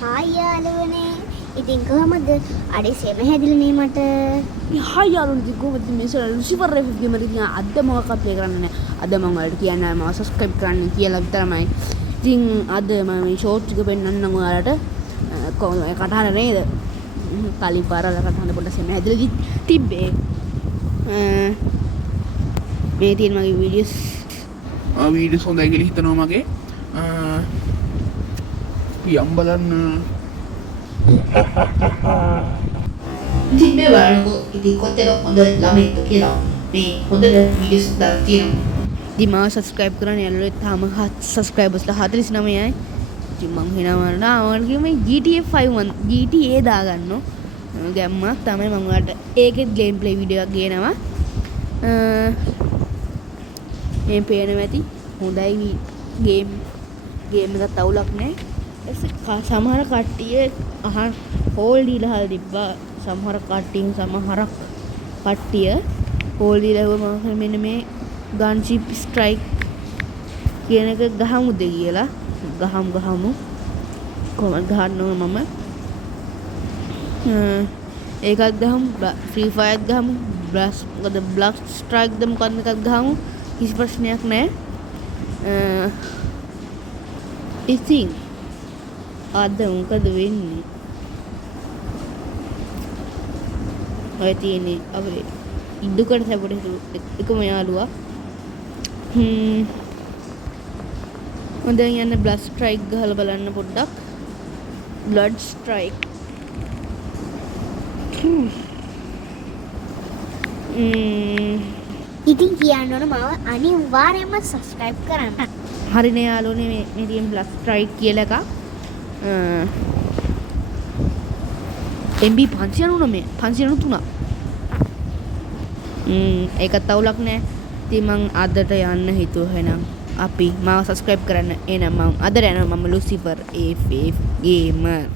Hi යාළුවනේ. ඉතින් කොහමද? අඩේ සෙම හැදිලා නේ මට. හායි යාළුවනේ ඉතින් කොහොමද මේ ලුසිෆර් රෙෆික් ගේමර් ඉතින් අද මොකක්වත් ප්ලේ කරන්නේ නැහැ. අද මම ඔයාලට කියන්නේ මම සබ්ස්ක්‍රයිබ් කරන්න කියලා විතරමයි. ඉතින් අද මම මේ ෂෝට් එක පෙන්නන්නම් ඔයාලට. කොහොමද කටහඬ නේද? කලින් පාරවල කටහඬ පොඩ්ඩක් සෙම හැදිලා තිබ්බේ. මේ තියෙන මගේ වීඩියෝස් හොඳයි කියලා හිතනවා මගේ. යම් බලන්න තිබ්බේ බලන්නකෝ ඉතින් කොච්චර හොඳ ළමෙක්ද කියලා මේ හොඳට වීඩියෝස් දාලා තියෙනවා. ඉතින් මාව සබ්ස්ක්‍රයිබ් කරන්න යාළුවෝ තාම සබ්ස්ක්‍රයිබර්ස්ලා 49යි. ඉතින් මම හිනාවනවා මම කිව්වේ GTA 5 GTA දාගන්නෝ. ගැම්මක් තමයි මම ඔයාලට ඒකෙත් ගේම් ප්ලේ වීඩියෝ එකක් ගේනවා. මේ පේනවා ඇති හොඳයි ගේම් එකක් අවුලක් නැහැ. සමහර කට්ටිය අහන් හෝල් දීලා හල් තිබ්බා. සමහර කට්ටිය හෝල් දීලා මම මෙන්න මේ ගන්ෂිප් ස්ට්‍රයික් කියන එක ගහමුද කියලා ගහමු කොහොමද ගහන්නව මම ඒකත් ගහමු ෆ්‍රී ෆයර් ගහමු බ්ලක් ස්ට්‍රයික් ද මොකක්ද එකක් ගහමු කිසි ප්‍රශ්නයක් නැහැ. ඉතින් අද මොකද වෙන්නේ? ඔය තියෙන්නේ අපේ ඉදුකට සැපට එකම යාළුවා. හොඳින් යන්න බ්ලඩ් ස්ට්‍රයික් ගහලා බලන්න පොඩ්ඩක්. Blood strike. ඉතින් කියන්න ඕන මාව අනිවාර්යයෙන්ම සබ්ස්ක්‍රයිබ් කරන්න. හරිනේ යාළුවනේ මේ තියෙන බ්ලඩ් ස්ට්‍රයික් කියලා එකක්. MB 593 ඒකත් අවුලක් නෑ. ඉතින් මං අදට යන්න හිතුවා එහෙනම් අපි මාව සබ්ස්ක්‍රයිබ් කරන්න. එහෙනම් මම අදට යනවා. මම ලුසිෆර් FF ගේමර්.